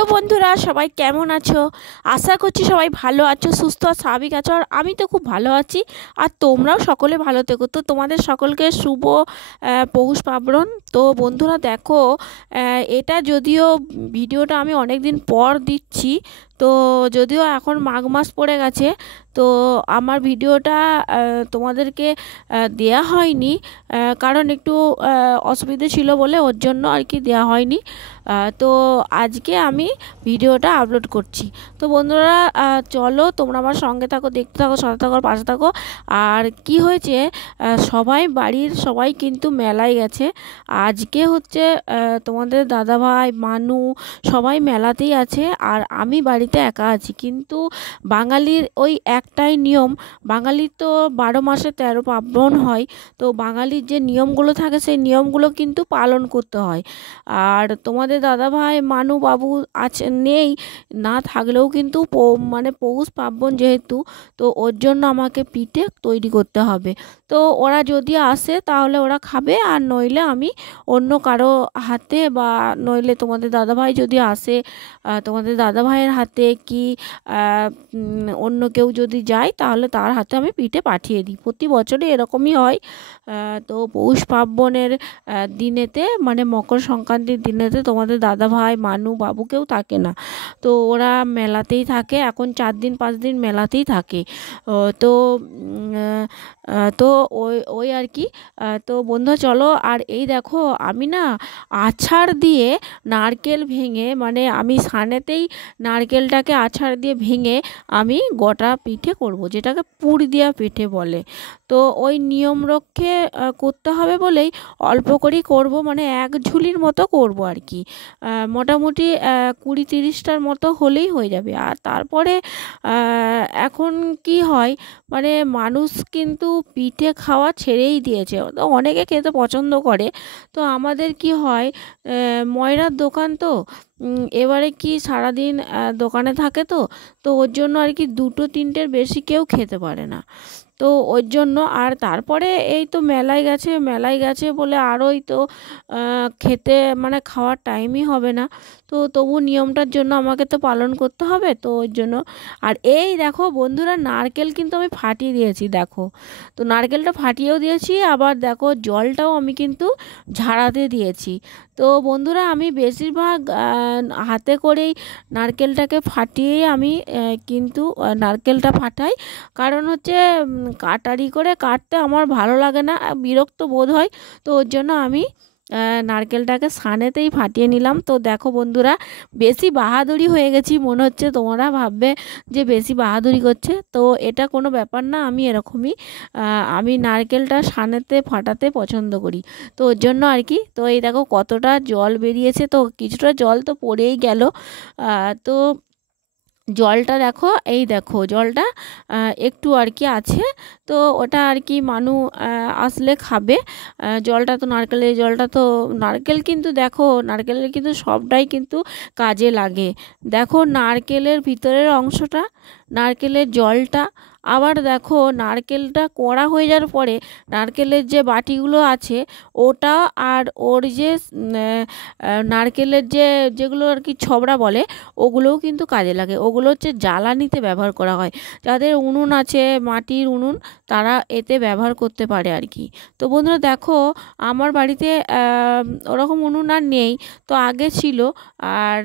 Hello বন্ধুরা, সবাই কেমন আছো? আশা করছি সবাই ভালো আছো, সুস্থ আর স্বাভাবিক আছো। আর আমি তো খুব ভালো আছি, আর তোমরাও সকলে ভালো থেকো। তো তোমাদের সকলকে শুভ পৌষ পার্বণ। তো বন্ধুরা দেখো, এটা যদিও ভিডিওটা আমি অনেক দিন পর দিচ্ছি, তো যদিও এখন মাঘ মাস পড়ে গেছে, তো আমার ভিডিওটা তোমাদেরকে দেয়া হয়নি, কারণ একটু অসুবিধে ছিল বলে ওর জন্য আর কি দেওয়া হয়নি। তো আজকে আমি ভিডিওটা আপলোড করছি। তো বন্ধুরা চলো তোমরা আমার সঙ্গে থাকো, দেখতে থাকো, সাথে থাকো, পাশে থাকো। আর কি হয়েছে, সবাই বাড়ির সবাই কিন্তু মেলায় গেছে। আজকে হচ্ছে তোমাদের দাদাভাই মানু সবাই মেলাতেই আছে, আর আমি বাড়িতে একা আছি। কিন্তু বাঙালির ওই একটাই নিয়ম, বাঙালির তো 12 মাসে 13 পার্বণ হয়। তো বাঙালির যে নিয়মগুলো থাকে সেই নিয়মগুলো কিন্তু পালন করতে হয়। আর তোমাদের দাদাভাই মানু বাবু আছে নেই, না থাকলেও কিন্তু মানে পৌষ পার্বণ যেহেতু, তো ওর জন্য আমাকে পিঠে তৈরি করতে হবে। তো ওরা যদি আসে তাহলে ওরা খাবে, আর নইলে আমি অন্য কারো হাতে, বা নইলে তোমাদের দাদাভাই যদি আসে তোমাদের দাদাভাইয়ের হাতে, কি অন্য কেউ যদি যায় তাহলে তার হাতে আমি পিঠে পাঠিয়ে দিই। প্রতি বছরই এরকমই হয়। তো পৌষ পার্বণের দিনেতে, মানে মকর সংক্রান্তির দিনেতে তোমাদের দাদাভাই মানু বাবু কেউ থাকে না, তো ওরা মেলাতেই থাকে। এখন 4 দিন 5 দিন মেলাতেই থাকে। তো তো ওই আর কি। তো বন্ধু চলো, আর এই দেখো আমি না আছাড় দিয়ে নারকেল ভেঙে, মানে আমি সানেতেই নারকেলটাকে আছাড় দিয়ে ভেঙে আমি গোটা পিঠে করব, যেটাকে পুর দিয়া পিঠে বলে। তো ওই নিয়ম রক্ষে করতে হবে বলেই অল্প করেই করব, মানে এক ঝুলির মতো করব আর কি। মোটামুটি 20-30টার মতো হলেই হয়ে যাবে। আর তারপরে এখন কি হয়, মানে মানুষ কিন্তু পিঠে খাওয়া ছেড়েই দিয়েছে, তো অনেকে খেতে পছন্দ করে। তো আমাদের কি হয়, ময়রার দোকান তো, এবারে কি সারাদিন দোকানে থাকে, তো তো ওর জন্য আর কি 2-3টের বেশি কেউ খেতে পারে না। তো ওর জন্য, আর তারপরে এই তো মেলায় গেছে বলে আরোই তো খেতে, মানে খাওয়ার টাইমই হবে না। তো তবু নিয়মটার জন্য আমাকে তো পালন করতে হবে, তো ওর জন্য। আর এই দেখো বন্ধুরা, নারকেল কিন্তু আমি ফাটিয়ে দিয়েছি, দেখো। তো নারকেলটা ফাটিয়েও দিয়েছি, আবার দেখো জলটাও আমি কিন্তু ঝাড়াতে দিয়েছি। তো বন্ধুরা আমি বেশিরভাগ হাতে করেই নারকেলটাকে ফাটিয়েই আমি কিন্তু নারকেলটা ফাটাই। কারণ হচ্ছে কাটারি করে কাটতে আমার ভালো লাগে না, বিরক্ত বোধ হয়। তো ওর জন্য আমি নারকেলটাকে সানেতেই ফাটিয়ে নিলাম। তো দেখো বন্ধুরা, বেশি বাহাদুরি হয়ে গেছি মনে হচ্ছে, তোমরা ভাববে যে বেশি বাহাদুরি করছে, তো এটা কোনো ব্যাপার না। আমি এরকমই, আমি নারকেলটা সানেতে ফাটাতে পছন্দ করি, তো ওর জন্য আর কি। তো এই দেখো কতটা জল বেরিয়েছে, তো কিছুটা জল তো পড়েই গেল। তো জলটা দেখো, এই দেখো জলটা একটু আর কি আছে, তো ওটা আর কি মানু আসলে খাবে। জলটা তো নারকেলের জলটা, তো নারকেল কিন্তু দেখো, নারকেলের কিন্তু সবটাই কিন্তু কাজে লাগে। দেখো নারকেলের ভিতরের অংশটা, নারকেলের জলটা, আবার দেখো নারকেলটা কোড়া হয়ে যাওয়ার পরে নারকেলের যে বাটিগুলো আছে ওটা, আর ওর যে নারকেলের যেগুলো আর কি ছবড়া বলে, ওগুলোও কিন্তু কাজে লাগে। ওগুলো হচ্ছে জ্বালানিতে ব্যবহার করা হয়, যাদের উনুন আছে মাটির উনুন, তারা এতে ব্যবহার করতে পারে আর কি। তো বন্ধুরা দেখো, আমার বাড়িতে ওরকম উনুন আর নেই, তো আগে ছিল। আর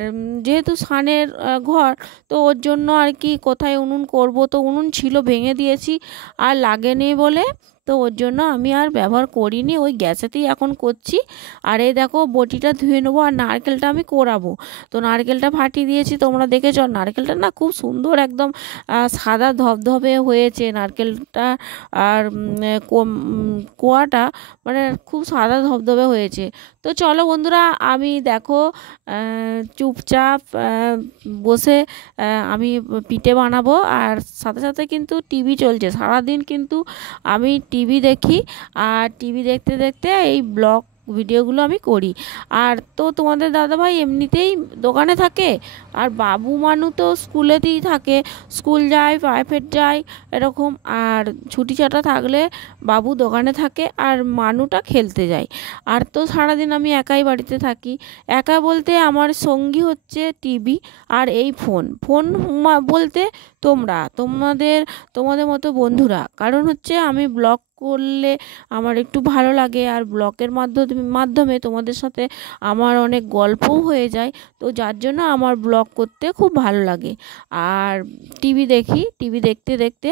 যেহেতু সানের ঘর, তো ওর জন্য আর কি কোথায় উনুন করব, তো উনুন ছিল ভেঙে দিয়েছি, আর লাগেনি বলে, তো ওর জন্য আমি আর ব্যবহার করিনি, ওই গ্যাসেতেই এখন করছি। আর এই দেখো বটিটা ধুয়ে নেবো, আর নারকেলটা আমি কোড়াবো। তো নারকেলটা ফাটিয়ে দিয়েছি, তোমরা দেখেছ, নারকেলটা না খুব সুন্দর একদম সাদা ধবধবে হয়েছে নারকেলটা। আর কোয়াটা মানে খুব সাদা ধবধবে হয়েছে। তো চলো বন্ধুরা, আমি দেখো চুপচাপ বসে আমি পিঠে বানাবো, আর সাথে সাথে কিন্তু টিভি চলছে সারাদিন, কিন্তু আমি টিভি দেখি। আর টিভি দেখতে দেখতে এই ব্লগ ভিডিওগুলো আমি করি। আর তো তোমাদের দাদাভাই এমনিতেই দোকানে থাকে, আর বাবু মানু তো স্কুলেতেই থাকে, স্কুল যায়, প্রাইভেট যায় এরকম। আর ছুটি ছাটা থাকলে বাবু দোকানে থাকে আর মানুটা খেলতে যায়। আর তো সারাদিন আমি একাই বাড়িতে থাকি। একা বলতে আমার সঙ্গী হচ্ছে টিভি আর এই ফোন। ফোন বলতে তোমাদের মতো বন্ধুরা। কারণ হচ্ছে আমি ব্লগ করলে আমার একটু ভালো লাগে, আর ব্লগের মাধ্যমে তোমাদের সাথে আমার অনেক গল্পও হয়ে যায়। তো যার জন্য আমার ব্লগ করতে খুব ভালো লাগে। আর টিভি দেখি, টিভি দেখতে দেখতে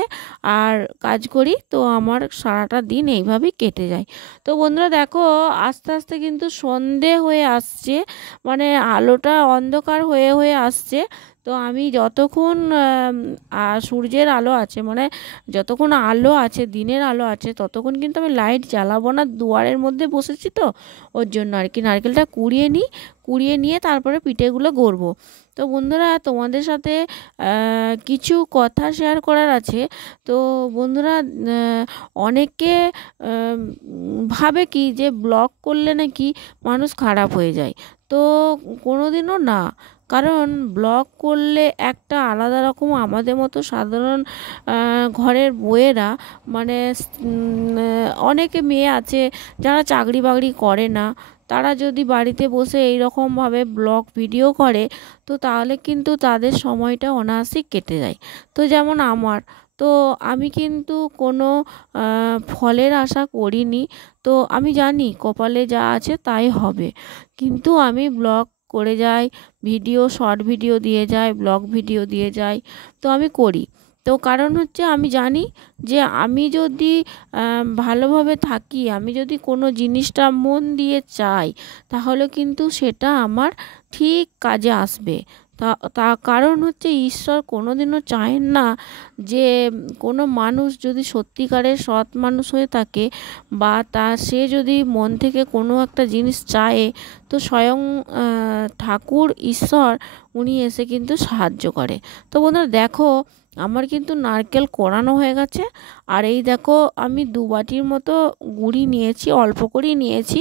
আর কাজ করি। তো আমার সারাটা দিন এইভাবেই কেটে যায়। তো বন্ধুরা দেখো, আস্তে আস্তে কিন্তু সন্ধে হয়ে আসছে, মানে আলোটা অন্ধকার হয়ে হয়ে আসছে। তো আমি যতক্ষণ সূর্যের আলো আছে, মানে যতক্ষণ আলো আছে, দিনের আলো আছে, ততক্ষণ কিন্তু আমি লাইট জ্বালাবো না। দুয়ারের মধ্যে বসেছি তো, ওর জন্য আর কি নারকেলটা কুড়িয়ে নিয়ে তারপরে পিঠেগুলো গড়বো। তো বন্ধুরা তোমাদের সাথে কিছু কথা শেয়ার করার আছে। তো বন্ধুরা, অনেকে ভাবে কি যে ব্লগ করলে নাকি মানুষ খারাপ হয়ে যায়। তো কোনোদিনও না। কারণ ব্লগ করলে একটা আলাদা রকম, আমাদের মতো সাধারণ ঘরের বউয়েরা, মানে অনেকে মেয়ে আছে যারা চাকরি বাকরি করে না, তারা যদি বাড়িতে বসে এইরকমভাবে ব্লগ ভিডিও করে, তো তাহলে কিন্তু তাদের সময়টা অনায়াসেই কেটে যায়। তো যেমন আমার, তো আমি কিন্তু কোনো ফলের আশা করিনি। তো আমি জানি কপালে যা আছে তাই হবে, কিন্তু আমি ব্লগ করে যাই, শর্ট ভিডিও দিয়ে যাই, ব্লগ ভিডিও দিয়ে যাই। তো আমি করি। তো কারণ হচ্ছে আমি জানি যে আমি যদি ভালোভাবে থাকি, আমি যদি কোনো জিনিসটা মন দিয়ে চাই, তাহলে কিন্তু সেটা আমার ঠিক কাজে আসবে। কারণ হচ্ছে ঈশ্বর কোনোদিনও চাহেন না যে কোনো মানুষ যদি সত্যিকারের সৎ মানুষ হয়ে থাকে, বা সে যদি মন থেকে কোনো একটা জিনিস চায়, তো স্বয়ং ঠাকুর ঈশ্বর উনি এসে কিন্তু সাহায্য করে। তো বন্ধুরা দেখো, আমার কিন্তু নারকেল কোড়ানো হয়ে গেছে। আর এই দেখো, আমি 2 বাটির মতো গুড়ি নিয়েছি, অল্প করেই নিয়েছি,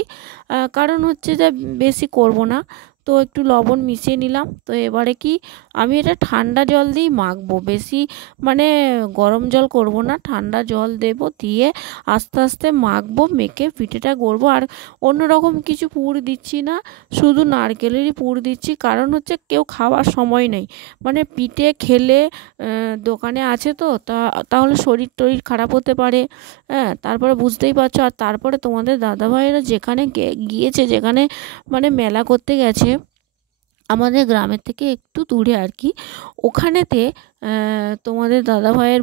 কারণ হচ্ছে যে বেশি করব না। তো একটু লবণ মিশিয়ে নিলাম। তো এবারে কি, আমি এটা ঠান্ডা জল দিয়েই মাখবো, বেশি মানে গরম জল করব না, ঠান্ডা জল দেব, দিয়ে আস্তে আস্তে মাখবো, মেখে পিঠেটা গড়বো। আর অন্য রকম কিছু পুর দিচ্ছি না, শুধু নারকেলেরই পুর দিচ্ছি। কারণ হচ্ছে কেউ খাওয়ার সময় নেই, মানে পিঠে খেলে দোকানে আছে তো, তাহলে শরীর টরীর খারাপ হতে পারে। হ্যাঁ, তারপরে বুঝতেই পারছো। আর তারপরে তোমাদের দাদাভাইয়েরা যেখানে গিয়েছে, যেখানে মানে মেলা করতে গেছে, আমাদের গ্রামের থেকে একটু দূরে আর কি, ওখানেতে তোমাদের দাদাভাইয়ের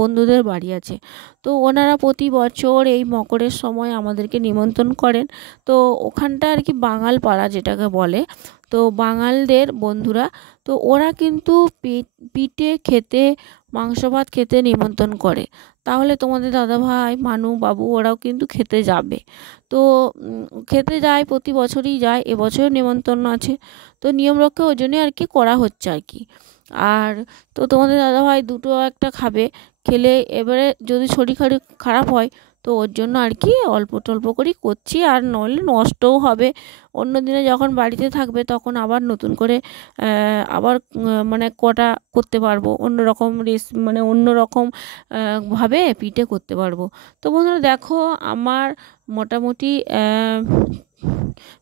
বন্ধুদের বাড়ি আছে। তো ওনারা প্রতি বছর এই মকরের সময় আমাদেরকে নিমন্ত্রণ করেন। তো ওখানটা আর কি বাঙাল পাড়া যেটাকে বলে, তো বাঙালদের বন্ধুরা। তো ওরা কিন্তু পিঠে খেতে, মাংস ভাত খেতে নিমন্ত্রণ করে। তাহলে তোমাদের দাদাভাই, মানু, বাবু ওরাও কিন্তু খেতে যাবে। তো খেতে যায়, প্রতি বছরই যায়, এবছরও নিমন্ত্রণ আছে। তো নিয়ম রক্ষা ওই জন্যই আর কি করা হচ্ছে আর কি। আর তো তোমাদের দাদাভাই দুটো একটা খাবে, খেলে এবারে যদি শরীর খারাপ হয়, তো ওর জন্য আর কি অল্প টল্প করেই করছি। আর নইলে নষ্টও হবে। অন্য দিনে যখন বাড়িতে থাকবে, তখন আবার নতুন করে আবার মানে কটা করতে পারবো, অন্যরকম মানে অন্যরকম ভাবে পিঠে করতে পারবো। তো বন্ধুরা দেখো, আমার মোটামুটি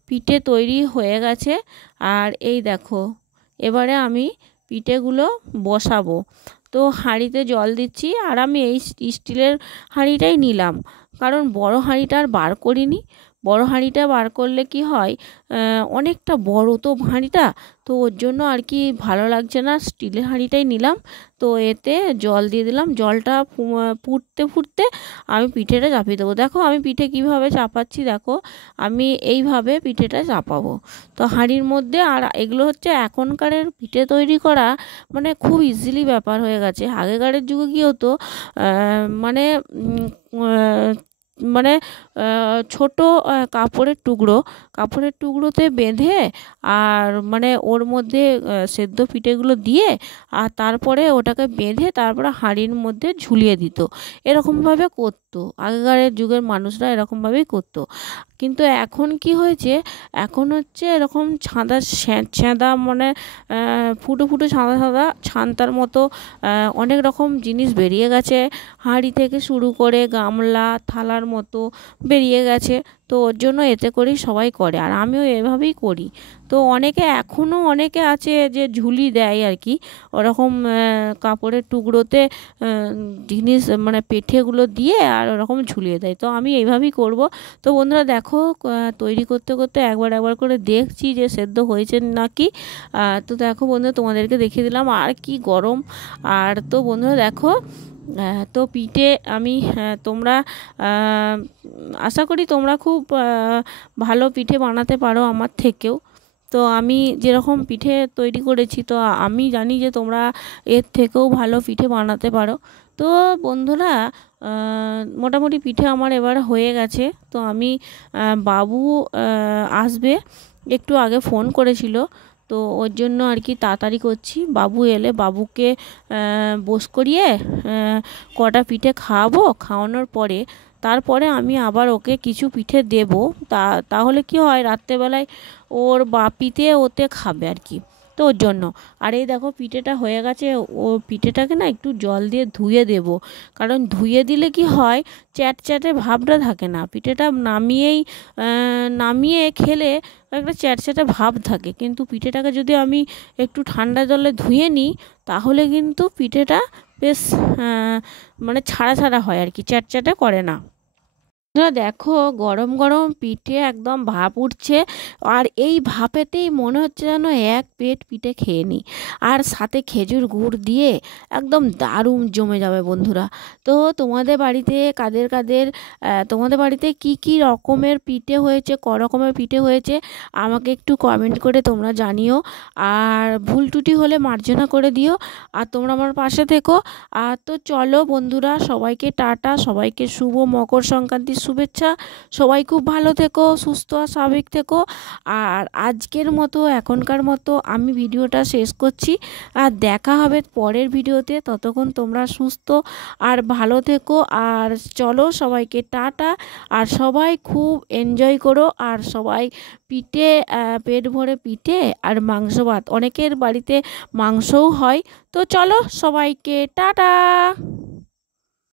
পিঠে তৈরি হয়ে গেছে। আর এই দেখো, এবারে আমি পিঠেগুলো বসাবো। তো হাঁড়িতে জল দিচ্ছি, আর আমি এই স্টিলের হাঁড়িটাই নিলাম, কারণ বড় হাঁড়িটা আর বার করিনি। বড় হাঁড়িটা বার করলে কি হয়, অনেকটা বড় তো হাঁড়িটা, তো ওর জন্য আর কি ভালো লাগছে না, স্টিলের হাঁড়িটাই নিলাম। তো এতে জল দিয়ে দিলাম, জলটা ফুটতে ফুটতে আমি পিঠেটা চাপিয়ে দেবো। দেখো আমি পিঠে কীভাবে চাপাচ্ছি, দেখো আমি এইভাবে পিঠেটা চাপাবো। তো হাঁড়ির মধ্যে, আর এগুলো হচ্ছে এখনকারের পিঠে তৈরি করা মানে খুব ইজিলি ব্যাপার হয়ে গেছে। আগেকারের যুগে কী হতো, মানে মানে ছোট কাপড়ের টুকরোতে বেঁধে আর মানে ওর মধ্যে সেদ্ধ পিঠেগুলো দিয়ে আর তারপরে ওটাকে বেঁধে তারপরে হাঁড়ির মধ্যে ঝুলিয়ে দিত। এরকমভাবে করতো, আগেকার যুগের মানুষরা এরকমভাবেই করতো। কিন্তু এখন কি হয়েছে, এখন হচ্ছে এরকম ছ্যাঁদা মানে ফুটো ফুটো সাদা ছান্তার মতো অনেক রকম জিনিস বেরিয়ে গেছে, হাঁড়ি থেকে শুরু করে গামলা থালার মতো বেরিয়ে গেছে। তো ওর জন্য এতে করেই সবাই করে, আর আমিও এভাবেই করি। তো এখনও অনেকে আছে যে ঝুলি দেয় আর কি, ওরকম কাপড়ের টুকরোতে জিনিস মানে পেঠেগুলো দিয়ে আর ওরকম ঝুলিয়ে দেয়। তো আমি এইভাবেই করব। তো বন্ধুরা দেখো, তৈরি করতে করতে একবার করে দেখছি যে সেদ্ধ হয়েছে নাকি। তো দেখো বন্ধুরা, তোমাদেরকে দেখিয়ে দিলাম। আর কি গরম! আর তো বন্ধুরা দেখো, তো পিঠে আমি তোমরা আশা করি তোমরা খুব ভালো পিঠে বানাতে পারো আমার থেকেও। তো আমি যেরকম পিঠে তৈরি করেছি, তো আমি জানি যে তোমরা এর থেকেও ভালো পিঠে বানাতে পারো। তো বন্ধুরা, মোটামুটি পিঠে আমার এবার হয়ে গেছে। তো আমি বাবু আসবে, একটু আগে ফোন করেছিল, তো ওর জন্য আর কি তাড়াতাড়ি করছি। বাবু এলে বাবুকে বোস করিয়ে কটা পিঠে খাওয়ানোর পরে তারপরে আমি আবার ওকে কিছু পিঠে দেবো। তাহলে কি হয়, রাত্রেবেলায় ওর বাপিতে ওতে খাবে আর কি। তো ওর জন্য। আর এই দেখো পিঠেটা হয়ে গেছে। ও পিঠেটাকে না একটু জল দিয়ে ধুয়ে দেবো, কারণ ধুয়ে দিলে কি হয়, চ্যাটচ্যাটে ভাবটা থাকে না। পিঠেটা নামিয়ে খেলে একটা চ্যাটচ্যাটে ভাব থাকে, কিন্তু পিঠেটাকে যদি আমি একটু ঠান্ডা জলে ধুয়ে নিই তাহলে কিন্তু পিঠেটা বেশ মানে ছাড়া হয় আর কি, চ্যাটচ্যাটে করে না। দেখো, গরম গরম পিঠে একদম ভাপ উঠছে, আর এই ভাপেতেই মনে হচ্ছে যেন এক পেট পিঠে খেয়ে নিই, আর সাথে খেজুর গুড় দিয়ে একদম দারুণ জমে যাবে বন্ধুরা। তো তোমাদের বাড়িতে তোমাদের বাড়িতে কি রকমের পিঠে হয়েছে, রকমের পিঠে হয়েছে আমাকে একটু কমেন্ট করে তোমরা জানিও। আর ভুল ত্রুটি হলে মার্জনা করে দিও, আর তোমরা আমার পাশে থেকো। আর তো চলো বন্ধুরা, সবাইকে টাটা, সবাইকে শুভ মকর সংক্রান্তির শুভেচ্ছা। সবাই খুব ভালো থেকো, সুস্থ আর স্বাভাবিক থেকো। আর এখনকার মতো আমি ভিডিওটা শেষ করছি, আর দেখা হবে পরের ভিডিওতে। ততক্ষণ তোমরা সুস্থ আর ভালো থেকো। আর চলো, সবাইকে টাটা। আর সবাই খুব এনজয় করো, আর সবাই পিঠে পেট ভরে পিঠে আর মাংস ভাত, অনেকের বাড়িতে মাংসও হয়। তো চলো, সবাইকে টাটা।